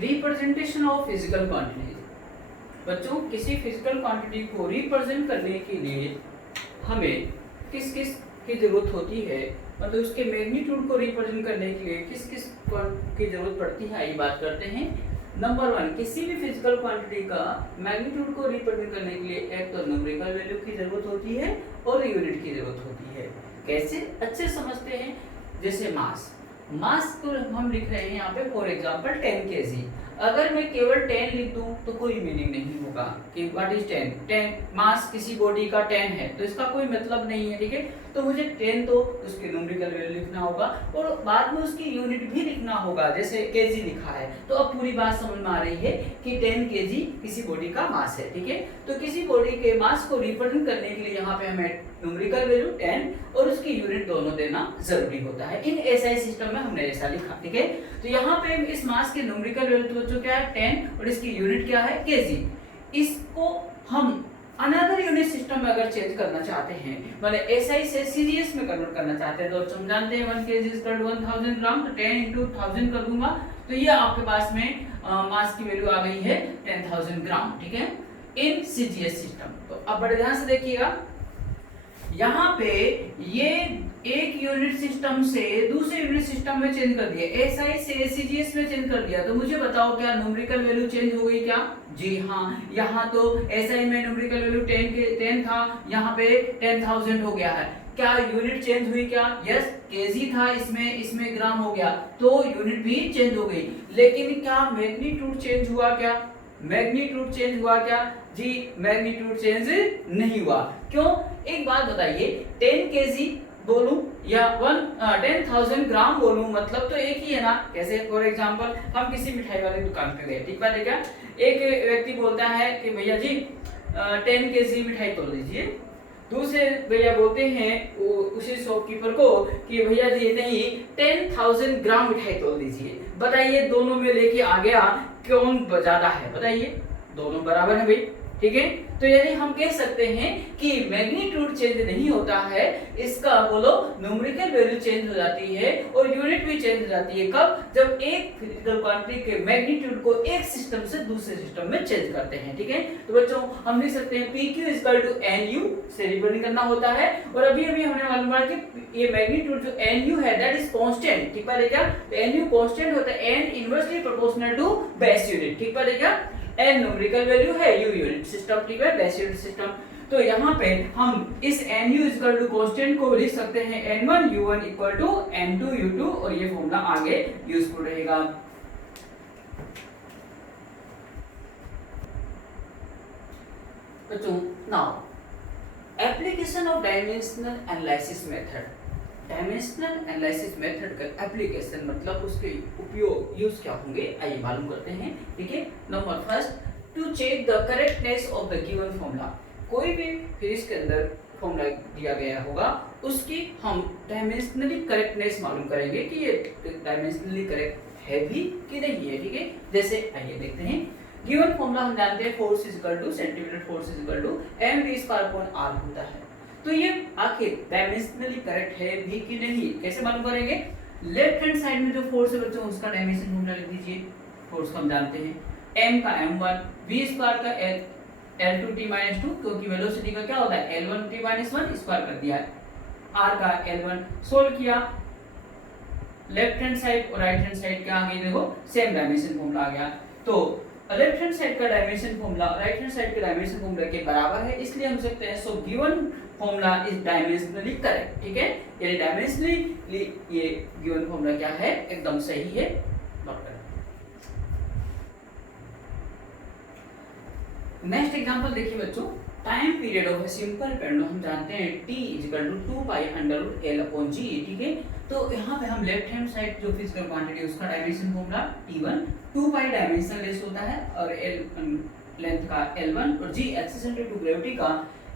Representation of physical quantity. बच्चों किसी physical quantity को रिप्रेजेंट करने के लिए हमें किस किस की जरूरत होती है, मतलब उसके मैग्नीट्यूड को रिप्रेजेंट करने के लिए किस किस की जरूरत पड़ती है, आइए बात करते हैं। नंबर 1, किसी भी फिजिकल क्वांटिटी का मैग्नीट्यूड को रिप्रेजेंट करने के लिए एक तो न्यूमेरिकल वैल्यू की जरूरत होती है और यूनिट की जरूरत होती है। कैसे, अच्छे समझते हैं। जैसे मास को हम लिख रहे हैं यहाँ पे फॉर एग्जांपल 10 kg। अगर मैं केवल 10 लिख दूं तो कोई मीनिंग नहीं होगा कि व्हाट इज 10 मास किसी बॉडी का 10 है तो इसका कोई मतलब नहीं है, ठीक है। तो मुझे 10 तो उसके न्यूमेरिकल वैल्यू लिखना होगा और बाद में उसकी यूनिट भी लिखना होगा, जैसे केजी लिखा है तो अब पूरी बात समझ में आ रही है कि 10 kg किसी बॉडी का मास है, ठीक है। तो किसी बॉडी के मास को रिप्रेजेंट करने के लिए यहाँ पे हमें न्यूमेरिकल वैल्यू 10 और उसकी यूनिट दोनों देना जरूरी होता है। इन एसआई सिस्टम में हमने ऐसा लिखा, ठीक है। तो यहाँ पे इस मास के न्यूमेरिकल वैल्यू तो क्या है 10 और इसकी यूनिट क्या है केजी। इसको हम अनदर यूनिट सिस्टम में अगर चेंज करना चाहते हैं, मतलब एसआई से सीजीएस में कन्वर्ट करना चाहते हैं, तो हम जानते हैं 1 kg = 1000 ग्राम, तो 10 × 1000 कर दूंगा तो ये आपके पास में मास की वैल्यू आ गई है 10,000 ग्राम, ठीक है, इन सीजीएस सिस्टम। तो अब बड़े ध्यान से देखिएगा, यहाँ पे ये एक यूनिट सिस्टम से दूसरे यूनिट सिस्टम में चेंज कर दिया, एसआई से सीजीएस में चेंज कर दिया, तो मुझे बताओ क्या न्यूमेरिकल वैल्यू चेंज हो गई क्या? जी हाँ, यहाँ तो एसआई में न्यूमेरिकल वैल्यू 10 था, यहाँ पे 10,000 हो गया है। क्या यूनिट चेंज हुई क्या? यस, केजी था, इसमें ग्राम हो गया, तो यूनिट भी चेंज हो गई। लेकिन क्या मैग्नीट्यूड चेंज हुआ क्या? मैग्नीट्यूड चेंज हुआ क्या? जी मैग्नीट्यूड चेंज नहीं हुआ। क्यों? एक बात बताइए, 10 kg बोलूं या 10,000 ग्राम बोलूं, मतलब तो एक ही है ना। कैसे, फॉर एग्जांपल हम किसी मिठाई वाली दुकान पे गए, ठीक बात है क्या? एक व्यक्ति बोलता है कि भैया जी 10 kg मिठाई तोल दीजिए, दूसरे भैया बोलते हैं उसी शॉपकीपर को कि भैया जी नहीं 10,000 ग्राम मिठाई तोल दीजिए। बताइए दोनों में लेके आ गया कौन ज्यादा है? बताइए, दोनों बराबर है भाई, ठीक है। तो यानी हम कह सकते हैं कि मैग्नीट्यूड चेंज नहीं होता है, इसका बोलो न्यूमेरिकल वैल्यू चेंज हो जाती है और यूनिट भी चेंज हो जाती है। कब? जब एक फिजिकल क्वांटिटी के मैग्नीट्यूड को एक सिस्टम से दूसरे सिस्टम में चेंज करते हैं, ठीक है। तो बच्चों हम लिख सकते हैं PQ = NU से रिप्रेजेंट करना होता है, और अभी हमने मालूम किया कि ये मैग्नीट्यूड जो NU है दैट इज कांस्टेंट, ठीक है क्या? तो NU कांस्टेंट होता है, N inversely proportional to base unit, ठीक है क्या? N न्यूमेरिकल वैल्यू है, U यूनिट सिस्टम, ठीक है, बेस यूनिट सिस्टम। तो यहाँ पे हम इस NU = कांस्टेंट को लिख सकते हैं N1 U1 = N2 U2, और ये फॉर्मूला आगे यूजफुल रहेगा। बच्चों now application of dimensional analysis method. Dimensional analysis method का एप्लीकेशन मतलब उसके उपयोग, यूज क्या होंगे, आइए मालूम करते हैं, ठीक है। Number first, to check the correctness of the given formula. कोई भी फिजिक्स के अंदर फॉर्मूला दिया गया होगा उसकी हम डायमेंशनली करेक्टनेस मालूम करेंगे कि ये डायमेंशनली करेक्ट है भी कि नहीं है, ठीक है। जैसे आइए देखते हैं, गिवन फॉर्मूला हम जानते हैं फोर्स = सेंटीमीटर फोर्स = mv²/r होता है। तो ये आखिर डायमेंशनली करेक्ट है भी कि नहीं, कैसे मालूम करेंगे? लेफ्ट हैंड साइड में जो फोर्स है बच्चों उसका डायमेंशन फॉर्मूला लिख दीजिए। फोर्स को हम जानते हैं m का m1, v² का l2t-2, क्योंकि वेलोसिटी का क्या होता है l1t-1 स्क्वायर कर दिया है, r का l1 सोल्व किया। लेफ्ट हैंड साइड और राइट हैंड साइड क्या आ गई, देखो सेम डायमेंशन फॉर्मूला आ गया। तो लेफ्ट हैंड साइड का dimension formula right hand side के डायमेंशन फॉर्मूला के बराबर है, इसलिए हम सकते हैं so given formula is dimensionally correct, ठीक है। यानी डायमेंशनली ये गिवन फॉर्मूला क्या है, एकदम सही है। नेक्स्ट एग्जांपल देखिए बच्चों, time period of a simple pendulum हम जानते हैं t = 2π√L/g, ठीक है। तो यहाँ पे हम लेफ्ट हैंड साइड जो फिजिकल क्वांटिटी उसका dimension formula T1, 2π dimensionless होता है और L लेंथ का L1 और g एक्सेलरेशन टू ग्रेविटी का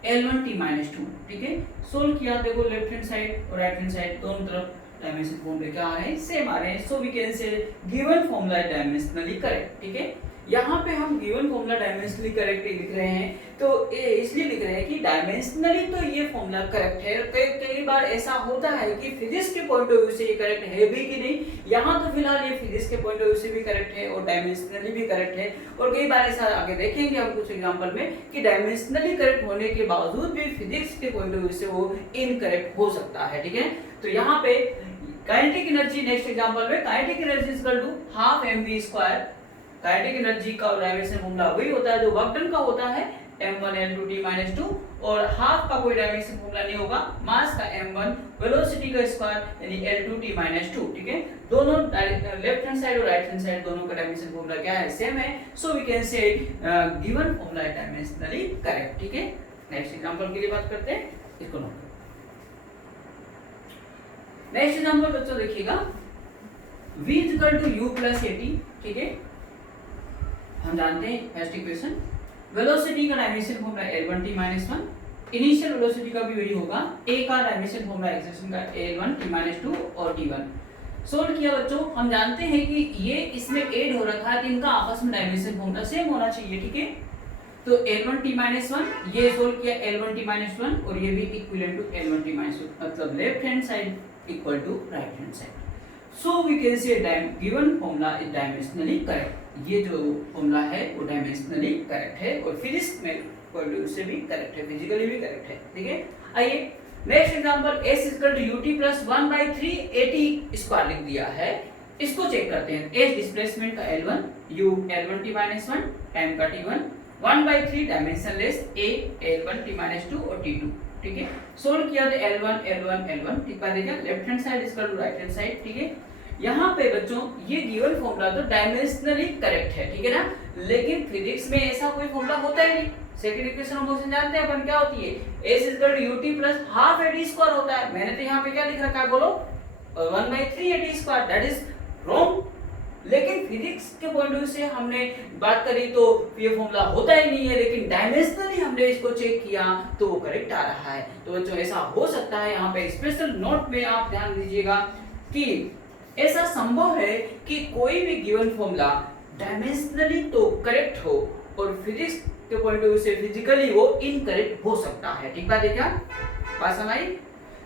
L1t-2, ठीक है। सोल्व किया, देखो लेफ्ट हैंड साइड और राइट हैंड साइड दोनों तरफ डायमेंशन फॉर्मूले क्या आ रहे हैं, सेम आ रहे हैं। So we can say given formula is dimensionally correct, ठीक है। यहाँ पे हम गिवन फॉर्मूला डायमेंशनली करेक्ट लिख रहे हैं, तो इसलिए लिख रहे हैं कि डायमेंशनली तो ये फॉर्मूला करेक्ट है। कई बार ऐसा होता है कि फिजिक्स के पॉइंट ऑफ व्यू से ये करेक्ट है भी कि नहीं, यहाँ तो फिलहाल ये फिजिक्स के पॉइंट ऑफ व्यू से भी करेक्ट है और डायमेंशनली भी करेक्ट है। और कई बार ऐसा आगे देखेंगे हम कुछ एग्जांपल में कि डायमेंशनली करेक्ट होने के बावजूद भी फिजिक्स के पॉइंट ऑफ व्यू से वो इनकरेक्ट हो सकता है, ठीक है। तो यहाँ पे काइनेटिक एनर्जी, नेक्स्ट एग्जांपल में kinetic energy is equal to half mv²। Kinetic energy का डायमेंशन फॉर्मूला वही होता है जो वर्क डन का होता है, m1L2T-2, और हाफ का कोई डायमेंशन फॉर्मूला नहीं होगा, मास का m1, वेलोसिटी का स्क्वायर यानी L2T-2, ठीक है। दोनों लेफ्ट हैंड साइड और राइट हैंड साइड दोनों का डायमेंशन फॉर्मूला क्या है, सेम है। So we can say given formula is dimensionally correct, ठीक है। नेक्स्ट एग्जांपल के लिए बात करते हैं, इसको नोट करो। नेक्स्ट एग्जांपल बच्चों देखिएगा, v = u + at, ठीक है। हम जानते हैं फर्स्ट इक्वेशन, वेलोसिटी का dimension formula L1T-1, initial velocity का भी वही होगा, a का डायमेंशन फॉर्मूला एक्सेलरेशन का L1T-2 और T1। सोल्व किया बच्चों, हम जानते हैं कि ये इसमें ऐड हो रखा है तो इनका आपस में डायमेंशन फॉर्मूला सेम होना चाहिए, ठीक है। तो L1T-1 ये सोल्व किया L1T-1 और ये भी इक्विवेलेंट टू L1T-1, मतलब left hand side equal to right hand side. So we can say given formula is dimensionally correct. ये जो फॉर्मूला है वो डायमेंशनली करेक्ट है और फिजिक्स में पॉइंट ऑफ व्यू से भी करेक्ट है, फिजिकली भी करेक्ट है, ठीक है। आइए next example, s = ut + 1/3 at² लिख दिया है, इसको चेक करते हैं। s डिस्प्लेसमेंट का L1, u L1T-1, टाइम का T1, 1/3 डायमेंशनलेस a L1T-2 और T2, ठीक है। सोल्व किया तो L1 ठीक है, देखिए left hand side equal to right hand side, ठीक है। यहाँ पे बच्चों ये गिवन फॉर्मूला तो डायमेंशनली करेक्ट है, ठीक है ना, लेकिन फिजिक्स में ऐसा कोई फॉर्मूला होता ही नहीं। सेकंड इक्वेशन हम मोशन जानते हैं अपन क्या होती है, s = ut + हाफ at² होता है। मैंने तो यहाँ पे क्या लिख रखा है बोलो, 1/3 at², दैट इज रॉन्ग। लेकिन फिजिक्स के पॉइंट ऑफ व्यू से हमने बात करी तो ये फॉर्मूला होता ही नहीं है, लेकिन डायमेंशनली हमने इसको चेक किया तो वो करेक्ट आ रहा है। तो बच्चों ऐसा हो सकता है, यहाँ पे स्पेशल नोट में आप ध्यान दीजिएगा कि ऐसा संभव है कि कोई भी गिवन फॉर्मूला डायमेंशनली तो करेक्ट हो और फिजिक्स के पॉइंट ऑफ व्यू से फिजिकली वो इनकरेक्ट हो सकता है, ठीक बात है क्या, बात समझ आई।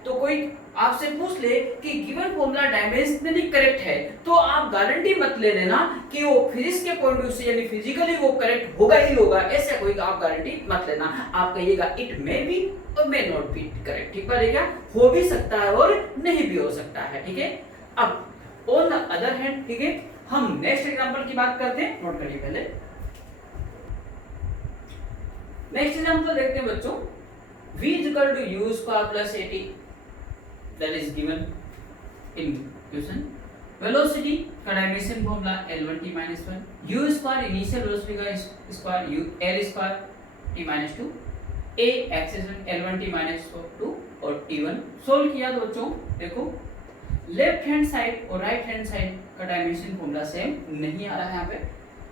तो कोई आपसे पूछ ले कि गिवन फॉर्मूला डायमेंशनली करेक्ट है, तो आप गारंटी मत ले लेना कि वो फिजिक्स के पॉइंट ऑफ व्यू से यानी फिजिकली वो करेक्ट होगा ही होगा, ऐसे कोई आप गारंटी मत लेना। आप कहिएगा इट मे बी और मे नॉट बी करेक्ट, ठीक बात है क्या, हो भी सकता है और नहीं भी हो सकता है, ठीक है। अब ऑन द अदर हैंड, ठीक है, हम नेक्स्ट एग्जांपल की बात करते हैं, नोट करिए पहले। नेक्स्ट एग्जांपल देखते हैं बच्चों, v = u² + at, that is given in question। Velocity का dimension formula L1T-1, u² initial velocity का square u L² T-2, a acceleration L1T-2 और T1। सोल्व किया तो बच्चों देखो लेफ्ट हैंड साइड और राइट हैंड साइड का डायमेंशन फॉर्मूला सेम नहीं आ रहा है यहाँ पे,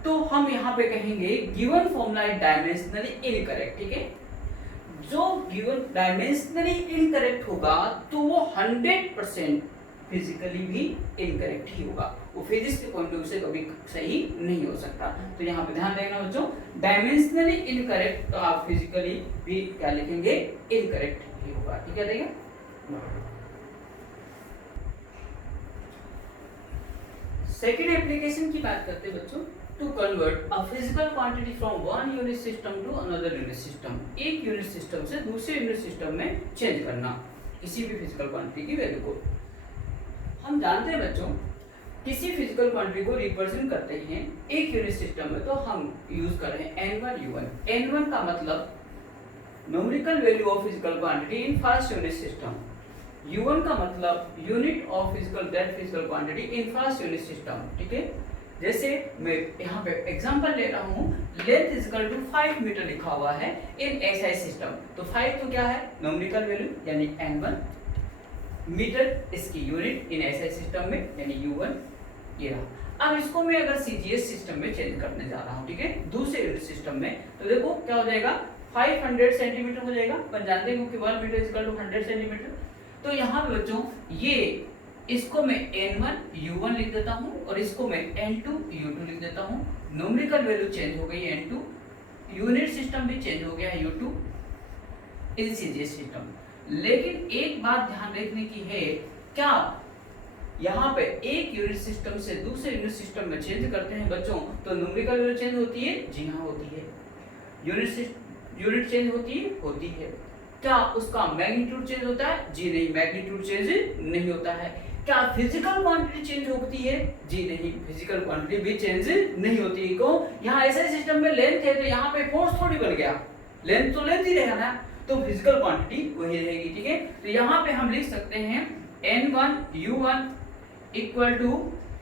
तो हम यहाँ पे कहेंगे given formula is dimensionally incorrect, ठीक है। जो गिवन डायमेंशनली इनकरेक्ट होगा तो वो 100% फिजिकली भी इनकरेक्ट ही होगा, वो फिजिक्स के पॉइंट ऑफ व्यू से कभी सही नहीं हो सकता। तो यहाँ पे ध्यान देना बच्चों, डायमेंशनली इनकरेक्ट तो आप फिजिकली भी क्या लिखेंगे, इनकरेक्ट ही होगा, ठीक है। देखिए सेकेंड एप्लीकेशन की बात करते हैं बच्चों, to convert a physical quantity from one unit system to another unit system, एक यूनिट सिस्टम से दूसरे यूनिट सिस्टम में चेंज करना किसी भी फिजिकल क्वांटिटी की वैल्यू को। हम जानते हैं बच्चों किसी फिजिकल क्वांटिटी को रिप्रेजेंट करते हैं एक यूनिट सिस्टम में, तो हम यूज कर रहे हैं n1 u1। n1 का मतलब numerical value of physical quantity in first unit system, u1 का मतलब unit of physical that physical quantity in first unit system, ठीक है। जैसे मैं यहाँ पे एग्जांपल ले रहा हूँ, length is equal to 5 metre लिखा हुआ है इन एसआई सिस्टम, तो 5 तो क्या है न्यूमेरिकल वैल्यू यानी n1, मीटर इसकी यूनिट इन एसआई सिस्टम में यानी u1 ये रहा। अब इसको मैं अगर सीजीएस सिस्टम में चेंज करने जा रहा हूँ, ठीक है, दूसरे यूनिट सिस्टम में, तो देखो क्या हो जाएगा 500 सेंटीमीटर हो जाएगा। अपन जानते हैं कि 1 metre is equal to 100 centimetre. तो यहाँ पे बच्चों ये इसको मैं n1 u1 लिख देता हूँ और इसको मैं n2 u2 लिख देता हूँ। न्यूमेरिकल वैल्यू चेंज हो गई है n2, यूनिट सिस्टम भी चेंज हो गया है u2 इन सीजीएस सिस्टम। लेकिन एक बात ध्यान रखने की है, क्या यहाँ पे एक यूनिट सिस्टम से दूसरे यूनिट सिस्टम में चेंज करते हैं बच्चों तो न्यूमेरिकल वैल्यू चेंज होती है? जी हाँ होती है। यूनिट चेंज होती है। क्या उसका मैग्नीट्यूड चेंज होता है? जी नहीं, मैग्नीट्यूड चेंज नहीं होता है। क्या फिजिकल क्वांटिटी चेंज होती है? जी नहीं, फिजिकल क्वांटिटी भी चेंज नहीं होती। क्यों? यहाँ ऐसे सिस्टम में लेंथ है तो यहाँ पे फोर्स थोड़ी बन गया, लेंथ तो लेंथ ही रहेगा ना, तो फिजिकल क्वांटिटी वही रहेगी। ठीक है, तो यहाँ पे हम लिख सकते हैं n1 u1 equal to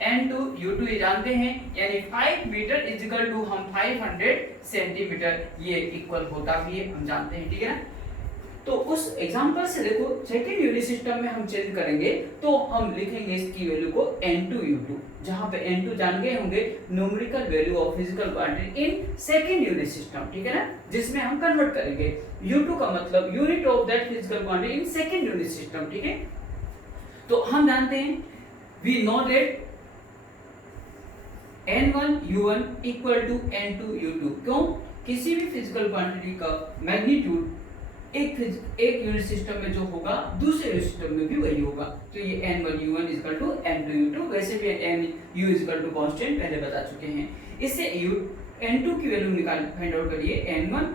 n2 u2 ये जानते हैं, यानी 5 मीटर इज इक्वल टू हम 500 सेंटीमीटर, ये इक्वल होता भी है, हम जानते हैं। ठीक है ना, तो उस एग्जांपल से देखो सेकंड यूनिट सिस्टम में हम चेंज करेंगे तो हम लिखेंगे इसकी वैल्यू को n2 u2, जहां पे n2 जान गए होंगे numerical value of physical quantity in second unit system. ठीक है ना, जिसमें हम कन्वर्ट करेंगे u2 का मतलब unit of that physical quantity in second unit system. ठीक है, तो हम जानते हैं we know that n1 u1 equal to n2 u2। क्यों? किसी भी फिजिकल क्वांटिटी का मैग्नीट्यूड एक यूनिट सिस्टम में जो होगा दूसरे यूनिट सिस्टम में भी वही होगा। तो ये n1 u1 equal to n2 u2, वैसे भी n u equal to constant पहले बता चुके हैं। इससे n2 की वैल्यू फाइंड आउट करिए, n1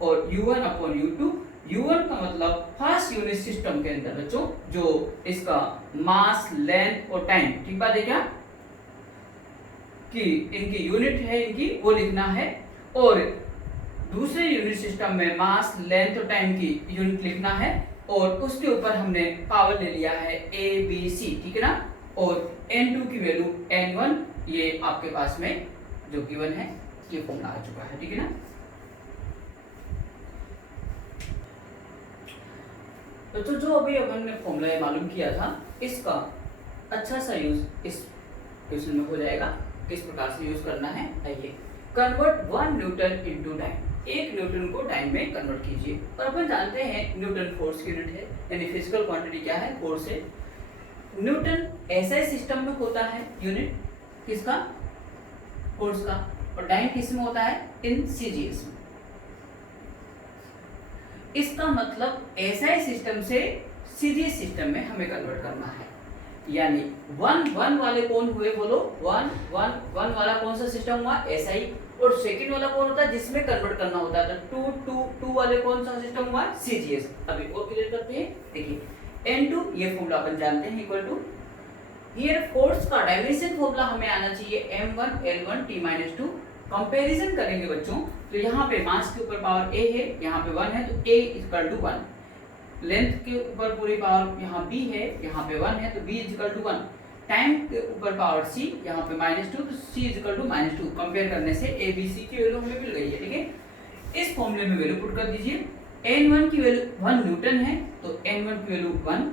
और u1 अपॉन u2। u1 का मतलब फर्स्ट यूनिट सिस्टम के अंदर बच्चों जो इसका मास, लेंथ और टाइम, ठीक बात है क्या, कि इनकी यूनिट है इनकी वो लिखना है, और दूसरे यूनिट सिस्टम में मास, लेंथ और टाइम की यूनिट लिखना है, और उसके ऊपर हमने पावर ले लिया है a b c। ठीक है ना, और n2 की वैल्यू n1 ये आपके पास में जो गिवन है ये फॉर्मूला आ चुका है। ठीक है ना, तो जो अभी हमने फॉर्मूला मालूम किया था इसका अच्छा सा यूज इस क्वेश्चन में हो जाएगा। किस प्रकार से यूज करना है, आइए। कन्वर्ट 1 न्यूटन इनटू टाइम, एक न्यूटन को टाइम में कन्वर्ट कीजिए। और अपन जानते हैं न्यूटन फोर्स की यूनिट है, यानी फिजिकल क्वांटिटी क्या है, फोर्स है। न्यूटन ऐसा सिस्टम में होता है यूनिट किसका, फोर्स का, और टाइम किस में होता है, इन सीजीएस में। इसका मतलब एसआई सिस्टम से सीजीएस सिस्टम में हमें कन्वर्ट करना है, यानी 1 वाले कौन हुए बोलो, 1 वाला कौन सा सिस्टम हुआ, एसआई, और सेकंड वाला कौन होता है जिसमें कन्वर्ट करना होता है, तो 2 वाले कौन सा सिस्टम हुआ, सीजीएस। अभी और क्लियर करते हैं, देखिए n2 ये फॉर्मूला अपन जानते हैं इक्वल टू, हियर फोर्स का डायमेंशन फॉर्मूला हमें आना चाहिए m1 l1 t-2। कंपैरिजन करेंगे बच्चों, तो यहाँ पे मास के ऊपर पावर a है, यहाँ पे 1 है, तो a इक्वल टू 1। लेंथ के ऊपर पूरी पावर यहाँ b है, यहाँ पे 1 है, तो b इक्वल टू 1। टाइम के ऊपर पावर c, यहाँ पे -2, तो c इक्वल टू -2। कंपेयर करने से a b c की वैल्यू हमें मिल गई है। ठीक है, इस फॉर्मूले में वैल्यू पुट कर दीजिए। n1 की वैल्यू 1 न्यूटन है, तो n1 की वैल्यू 1।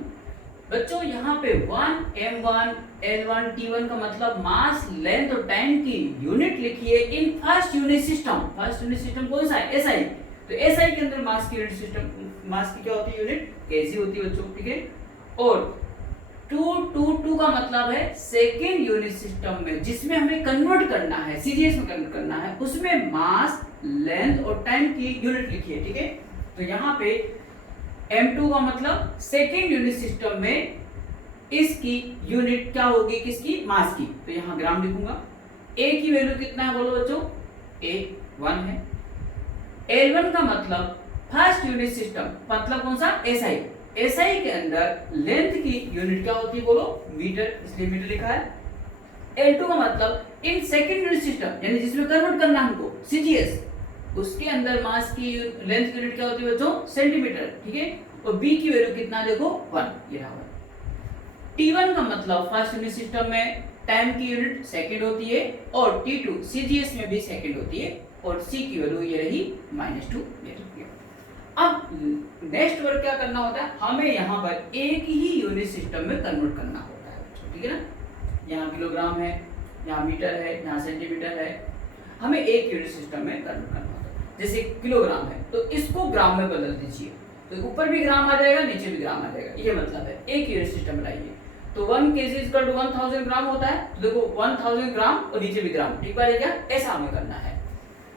बच्चों यहाँ पे 1 m1 l1 t1 का मतलब मास, लेंथ और टाइम की यूनिट लिखिए in first unit system. First unit system कौन सा है, एसआई। तो एसआई के अंदर मास की यूनिट सिस्टम, मास की क्या होती है यूनिट, केजी होती है बच्चों। ठीक है, और 2 का मतलब है सेकेंड यूनिट सिस्टम में जिसमें हमें कन्वर्ट करना है, सीजीएस में कन्वर्ट करना है, उसमें मास, लेंथ और टाइम की यूनिट लिखिए। ठीक है, तो यहाँ पे m2 का मतलब सेकेंड यूनिट सिस्टम में इसकी यूनिट क्या होगी, किसकी, मास की, तो यहाँ ग्राम लिखूंगा। a की वैल्यू कितना है बोलो बच्चों, a 1 है। l1 का मतलब फर्स्ट यूनिट सिस्टम, मतलब कौन सा, एसआई। एसआई के अंदर लेंथ की यूनिट क्या होती है बोलो, मीटर, इसलिए मीटर लिखा है। l2 का मतलब इन सेकंड यूनिट सिस्टम, यानी जिसमें कन्वर्ट करना हमको, सीजीएस, उसके अंदर मास की लेंथ की यूनिट क्या होती है बच्चों, सेंटीमीटर। ठीक है, और b की वैल्यू कितना देखो, 1, ये रहा। t1 का मतलब फर्स्ट यूनिट सिस्टम में टाइम की यूनिट सेकंड होती है, और t2 सीजीएस में भी सेकंड होती है, और c की वैल्यू ये रही -2, ये रही। अब नेक्स्ट वर्क क्या करना होता है, हमें यहाँ पर एक ही यूनिट सिस्टम में कन्वर्ट करना होता है। ठीक है ना, यहाँ किलोग्राम है, यहाँ मीटर है, यहाँ सेंटीमीटर है, हमें एक यूनिट सिस्टम में कन्वर्ट करना होता है। जैसे किलोग्राम है तो इसको ग्राम में बदल दीजिए, तो ऊपर भी ग्राम आ जाएगा, नीचे भी ग्राम आ जाएगा, ये मतलब है एक यूनिट सिस्टम बनाइए। तो 1 kg इक्वल टू 1000 ग्राम होता है। तो देखो 1000 ग्राम और नीचे भी ग्राम, ठीक बात है क्या? ऐसा हमें करना है।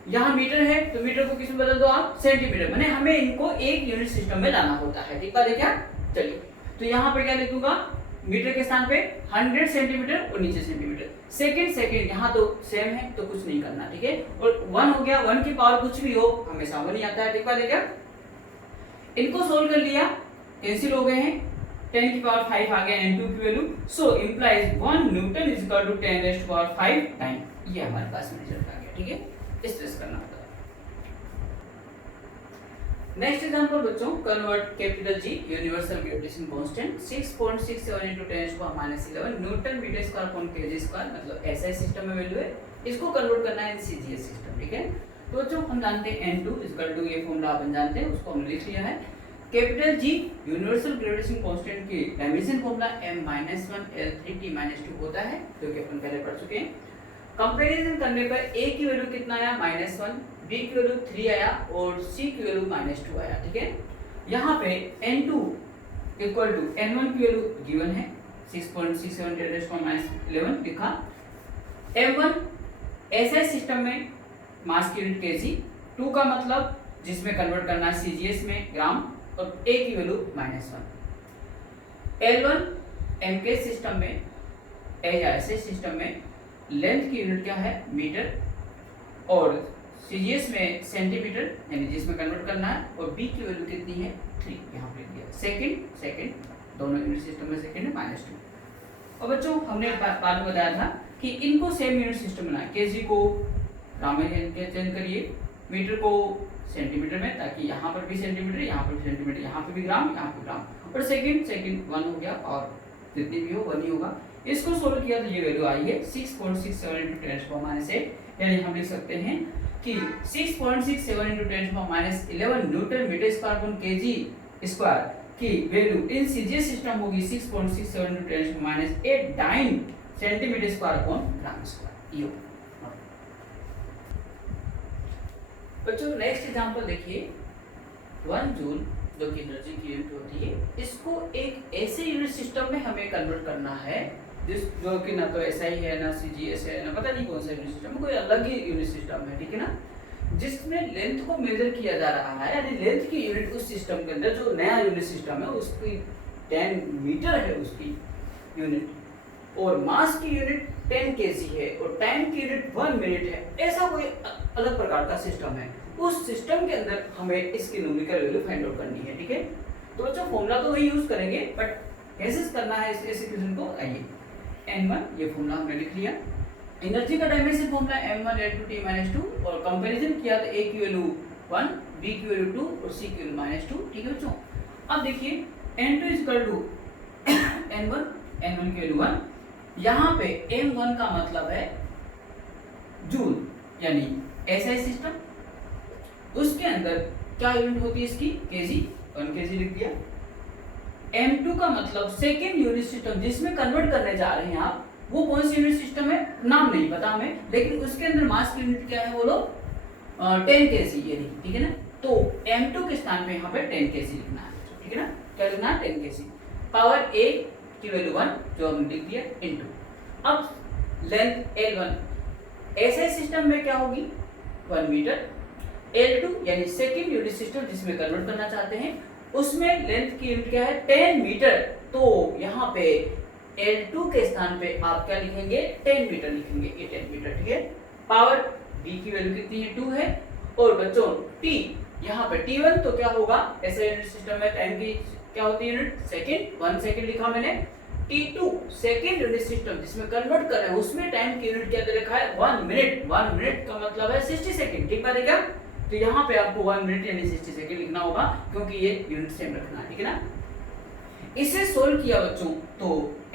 यहाँ मीटर है तो मीटर को किस में बदल दो आप? सेंटीमीटर। माने हमें इनको एक यूनिट सिस्टम में लाना होता है, ठीक बात है क्या? चलिए तो यहाँ पे क्या लिख दूंगा, मीटर के स्थान पे 100 सेंटीमीटर और नीचे सेंटीमीटर। सेकंड यहाँ तो सेम है तो कुछ नहीं करना, ठीक है। और 1 हो गया, 1 की पावर कुछ भी हो हमेशा 1 ही आता है, ठीक बात है क्या? इनको सोल्व कर लिया, कैंसिल हो गए हैं, 10 की पावर 5 आ गया n2 की value. So implies 1 newton is equal to 10 raise to power 5 time. ये हमारे पास में रिजल्ट आ गया, ठीक है। इस तरह से करना होता है। नेक्स्ट एग्जांपल बच्चों, convert capital G universal gravitation constant 6.67 into 10⁻11 newton metre square upon kg square, मतलब ऐसा सिस्टम में वैल्यू है, इसको कन्वर्ट करना है CGS सिस्टम, ठीक है। तो बच्चों हम जानते हैं n2 इक्वल टू, ये फॉर्मूला अपन जानते हैं, उसको हमने लिख लिया है। Capital G universal gravitation constant की डायमेंशन फॉर्मूला m-1 L3t-2 होता है, जो कि अपन पहले पढ़ चुके हैं। कंपैरिजन करने पर a की वैल्यू कितना आया? -1, b की वैल्यू 3 आया और c की वैल्यू -2 आया, ठीक है। यहाँ पे n2 इक्वल टू n1 की वैल्यू गिवन है 6.67 10 to -11 लिखा। m1 ऐसे सिस्टम में मास की यूनिट kg, 2 का मतलब जिसमें कन्वर्ट करना है CGS में ग्राम, और a की वैल्यू -1। L1 m के सिस्टम में, ऐसे सिस्टम में लेंथ की यूनिट क्या है? मीटर, और CGS में सेंटीमीटर, यानी जिसमें कन्वर्ट करना है, और b की वैल्यू कितनी है? 3, यहाँ पे दिया। सेकंड दोनों यूनिट सिस्टम में सेकंड है -2। और बच्चों हमने बाद में बताया था कि इनको सेम यूनिट सिस्टम में लाए, kg को ग्राम में चेंज करिए, मीटर को सेंटीमीटर में, ताकि यहाँ पर भी सेंटीमीटर, यहाँ पर भी सेंटीमीटर, यहाँ पे भी ग्राम, यहाँ पे ग्राम, और सेकंड 1 हो गया, और जितनी भी हो 1 ही होगा। इसको सोल्व किया तो ये वैल्यू आई है 6.67 into 10⁻8, यानी हम लिख सकते हैं कि 6.67 into 10⁻11 newton metre square upon kg square की वैल्यू इन CGS सिस्टम होगी 6.67 into 10⁻8 dyne centimetre square upon gram square, ये। बच्चों नेक्स्ट एग्जांपल देखिए, 1 जूल जो कि एनर्जी की यूनिट होती है, इसको एक ऐसे यूनिट सिस्टम में हमें कन्वर्ट करना है जो कि ना तो SI है, ना CGS है, ना पता नहीं कौन सा यूनिट सिस्टम, कोई अलग ही यूनिट सिस्टम है, ठीक है ना, जिसमें लेंथ को मेजर किया जा रहा है, यानी लेंथ की यूनिट उस सिस्टम के अंदर, जो नया यूनिट सिस्टम है उसकी 10 मीटर है उसकी यूनिट, और मास की यूनिट 10 kg है, और टाइम की यूनिट 1 मिनट है। ऐसा कोई अलग प्रकार का सिस्टम है, उस सिस्टम के अंदर हमें इसकी न्यूमेरिकल वैल्यू फाइंड आउट करनी है, ठीक है। तो बच्चों फॉर्मूला तो वही यूज करेंगे, बट कैसे करना है इस इक्वेशन को, आइए। n1 ये फॉर्मूला हमने लिख लिया। एनर्जी का डायमेंशन फॉर्मूला m1 L2t-2, और कंपैरिजन किया तो a की वैल्यू 1, b की वैल्यू 2 और c की वैल्यू -2, ठीक है बच्चों। अब देखिए n2 इक्वल टू n1 की वैल्यू 1, यहाँ पे m1 का मतलब है जूल, यानी SI सिस्टम, उसके अंदर क्या यूनिट होती है इसकी? kg, 1 kg लिख दिया। m2 का मतलब सेकेंड यूनिट सिस्टम जिसमें कन्वर्ट करने जा रहे हैं आप, वो कौन सी यूनिट सिस्टम है नाम नहीं पता हमें, लेकिन उसके अंदर मास की यूनिट क्या है बोलो? 10 kg, ये नहीं, ठीक है ना। तो m2 के स्थान पे यहाँ पे 10 kg लिखना है, ठीक है ना। क्या लिखना है? 10 kg। पावर a की वैल्यू 1 जो हमने लिख दिया इनटू, अब लेंथ L1 ऐसे सिस्टम में क्या होगी? 1 मीटर। L2 यानी सेकेंड यूनिट सिस्टम जिसमें कन्वर्ट करना चाहते हैं, उसमें लेंथ की यूनिट क्या है? 10 मीटर। तो यहाँ पे L2 के स्थान पे आप क्या लिखेंगे? 10 मीटर लिखेंगे, ये 10 मीटर, ठीक है। पावर b की वैल्यू कितनी है? 2 है। और बच्चों t यहाँ पे t1 तो क्या होगा? ऐसे यूनिट सिस्टम में टाइम की क्या होती है यूनिट? सेकंड, 1 सेकंड लिखा मैंने। t2 सेकंड यूनिट सिस्टम जिसमें कन्वर्ट कर रहे हैं, उसमें टाइम की यूनिट क्या दे रखा है? 1 मिनट। 1 मिनट का मतलब है 60 सेकंड, ठीक बात है क्या? तो यहाँ पे आपको 1 मिनट यानी 60 सेकंड लिखना होगा, क्योंकि ये यूनिट सेम रखना है, ठीक है ना। इसे सोल्व किया बच्चों तो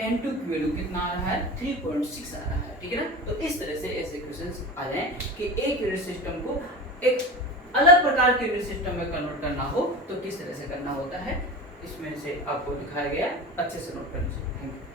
n2 की वैल्यू कितना आ रहा है? 3.6 आ रहा है, ठीक है ना। तो इस तरह से ऐसे क्वेश्चंस आ जाएं कि एक यूनिट सिस्टम को एक अलग प्रकार के यूनिट सिस्टम में कन्वर्ट करना हो तो किस तरह से करना होता है, इसमें से आपको दिखाया गया, अच्छे से नोट कर लीजिए। Thank you.